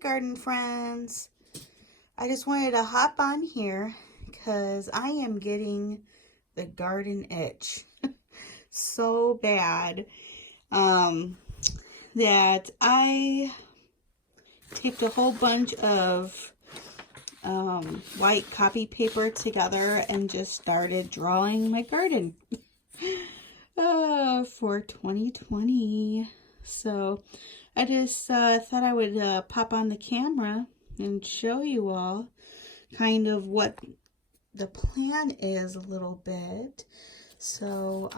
garden friends. I just wanted to hop on here because I am getting the garden itch so bad that I taped a whole bunch of white copy paper together and just started drawing my garden for 2020. So I just thought I would pop on the camera and show you all kind of what the plan is a little bit. So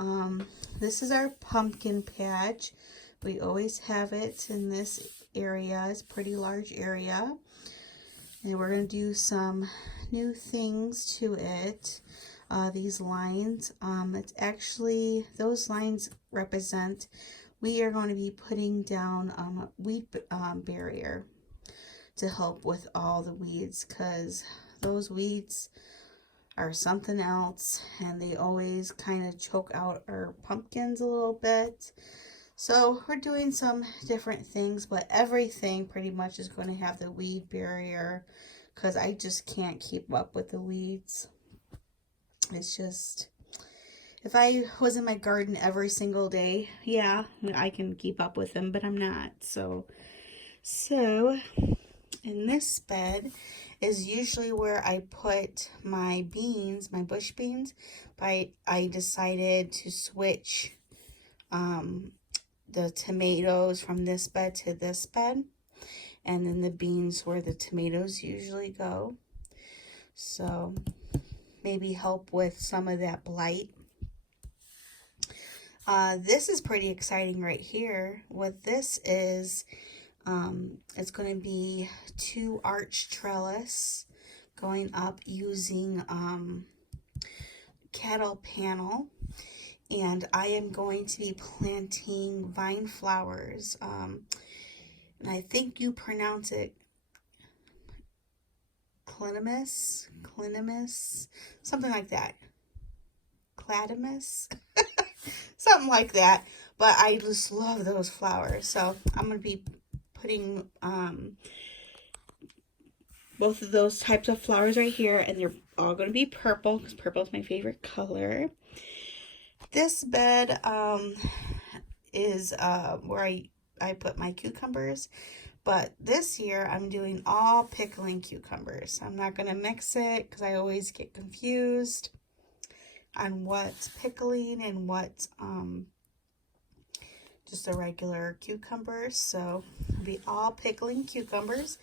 this is our pumpkin patch. We always have it in this area. It's a pretty large area. And we're going to do some new things to it. These lines, it's actually, those lines represent, we are going to be putting down a weed barrier to help with all the weeds, because those weeds are something else and they always kind of choke out our pumpkins a little bit. So we're doing some different things, but everything pretty much is going to have the weed barrier because I just can't keep up with the weeds. It's just, if I was in my garden every single day, yeah, I can keep up with them, but I'm not. So in this bed is usually where I put my beans, my bush beans, but I decided to switch the tomatoes from this bed to this bed, and then the beans where the tomatoes usually go. So maybe help with some of that blight. This is pretty exciting right here. What this is, it's going to be 2 arch trellis going up using cattle panel. And I am going to be planting vine flowers. And I think you pronounce it clinimus, something like that. Cladimus, something like that. But I just love those flowers. So I'm going to be putting both of those types of flowers right here. And they're all going to be purple because purple is my favorite color. This bed is where I put my cucumbers, but this year I'm doing all pickling cucumbers. I'm not going to mix it because I always get confused on what's pickling and what's just a regular cucumbers. So it'll be all pickling cucumbers,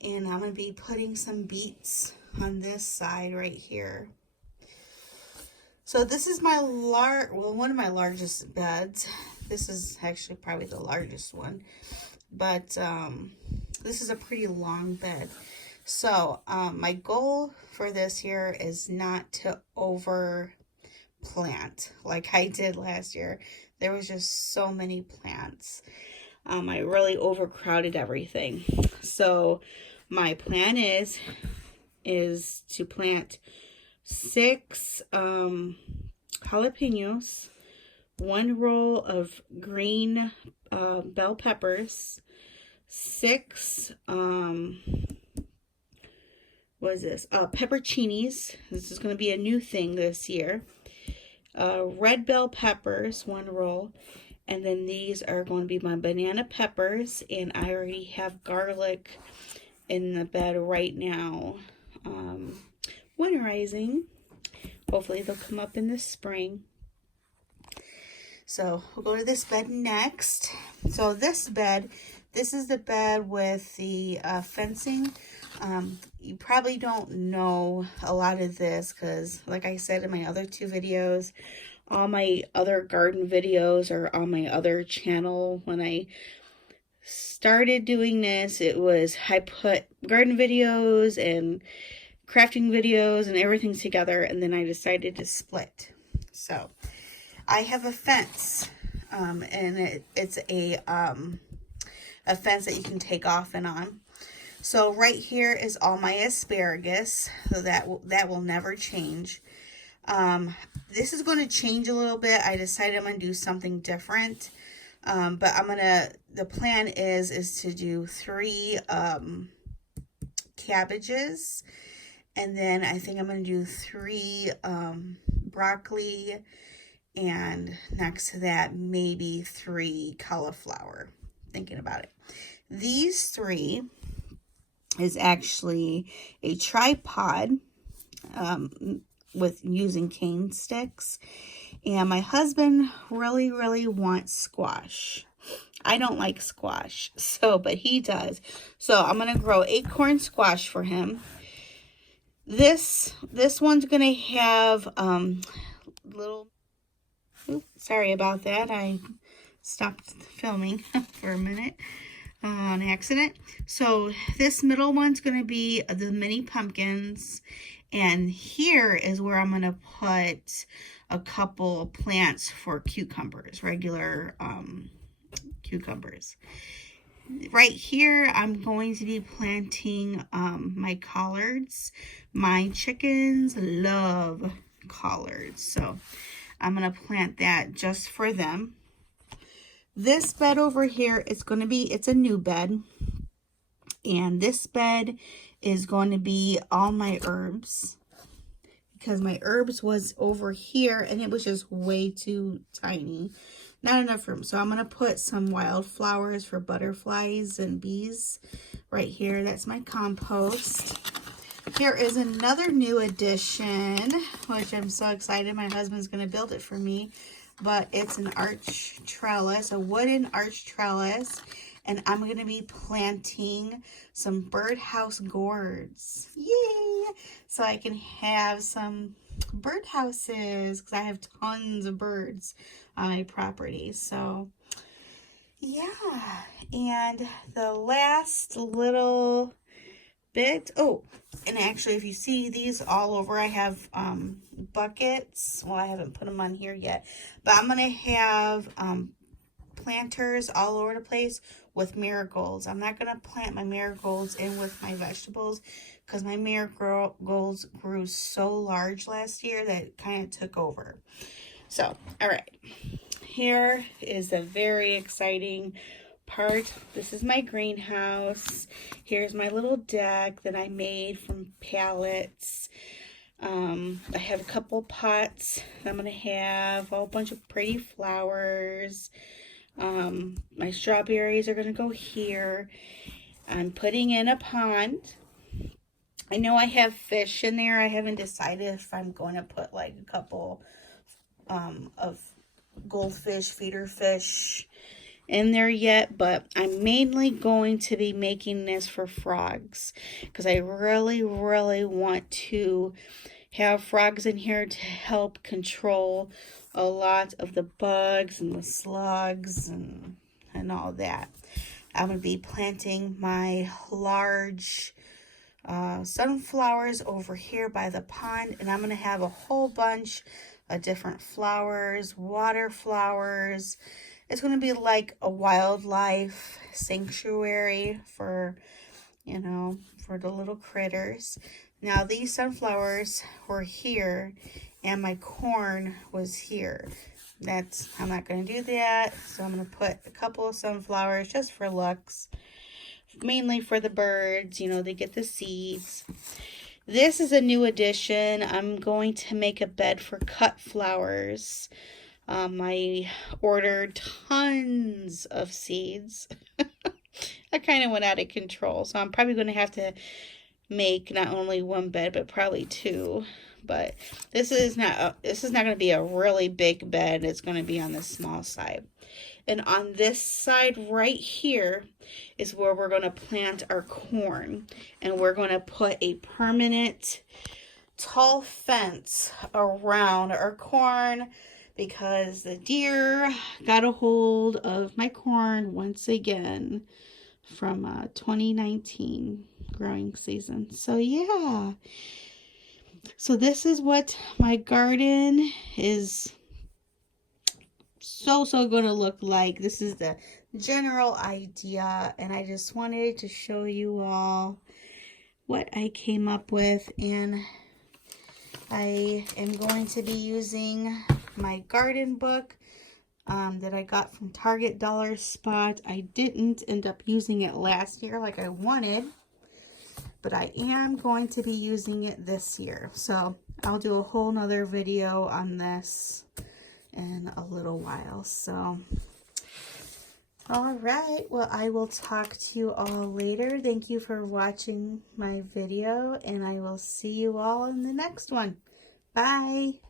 and I'm going to be putting some beets on this side right here. So this is my one of my largest beds. This is actually probably the largest one, but this is a pretty long bed. So my goal for this year is not to over plant like I did last year. There was just so many plants. I really overcrowded everything. So my plan is to plant 6 jalapenos, 1 roll of green bell peppers, 6 what is this? Pepperoncinis. This is going to be a new thing this year. Red bell peppers, 1 roll, and then these are going to be my banana peppers, and I already have garlic in the bed right now. Winterizing. Hopefully they'll come up in the spring. So we'll go to this bed next. So this bed, this is the bed with the fencing. You probably don't know a lot of this because, like I said in my other 2 videos, all my other garden videos are on my other channel. When I started doing this, I put garden videos and crafting videos and everything together, and then I decided to split. So I have a fence, and it's a fence that you can take off and on. So right here is all my asparagus, so that will never change. This is going to change a little bit. I decided I'm going to do something different. But the plan is to do 3 cabbages, and then I think I'm going to do 3 broccoli, and next to that maybe 3 cauliflower. Thinking about it. These 3 is actually a tripod with using cane sticks. And my husband really wants squash. I don't like squash, but he does. So I'm going to grow acorn squash for him. This one's going to have little... Oops, sorry about that. I stopped filming for a minute on accident. So this middle one's going to be the mini pumpkins. And here is where I'm going to put a couple plants for cucumbers, regular cucumbers. Right here, I'm going to be planting my collards. My chickens love collards, so I'm going to plant that just for them. This bed over here is going to be, it's a new bed. And this bed is going to be all my herbs, because my herbs was over here and it was just way too tiny. Not enough room. So I'm going to put some wildflowers for butterflies and bees right here. That's my compost. Here is another new addition, which I'm so excited. My husband's going to build it for me. But it's an arch trellis, a wooden arch trellis. And I'm going to be planting some birdhouse gourds. Yay! So I can have some birdhouses, because I have tons of birds on my property. So, yeah. And the last little bit. Oh, and actually, if you see these all over, I have buckets. Well, I haven't put them on here yet. But I'm going to have planters all over the place with marigolds. I'm not going to plant my marigolds in with my vegetables, because my marigolds grew so large last year that it kind of took over. So, all right. Here is a very exciting part. This is my greenhouse. Here's my little deck that I made from pallets. I have a couple pots. I'm going to have a whole bunch of pretty flowers. My strawberries are going to go here. I'm putting in a pond. I know I have fish in there. I haven't decided if I'm going to put like a couple of goldfish, feeder fish in there yet, but I'm mainly going to be making this for frogs, because I really want to have frogs in here to help control a lot of the bugs and the slugs and all that. I'm going to be planting my large sunflowers over here by the pond, and I'm going to have a whole bunch of different flowers, water flowers. It's going to be like a wildlife sanctuary for, you know, for the little critters. Now, these sunflowers were here, and my corn was here. I'm not going to do that, so I'm going to put a couple of sunflowers just for looks. Mainly for the birds, you know, they get the seeds. This is a new addition. I'm going to make a bed for cut flowers. I ordered tons of seeds. I kind of went out of control, so I'm probably going to have to make not only one bed, but probably 2. But this is not going to be a really big bed. It's going to be on the small side. And on this side right here is where we're going to plant our corn. And we're going to put a permanent tall fence around our corn, because the deer got a hold of my corn once again from 2019 growing season. So yeah. So this is what my garden is so going to look like. This is the general idea, and I just wanted to show you all what I came up with. And I am going to be using my garden book that I got from Target Dollar Spot. I didn't end up using it last year like I wanted, but I am going to be using it this year. So I'll do a whole nother video on this in a little while. So all right, well, I will talk to you all later. Thank you for watching my video, and I will see you all in the next one. Bye.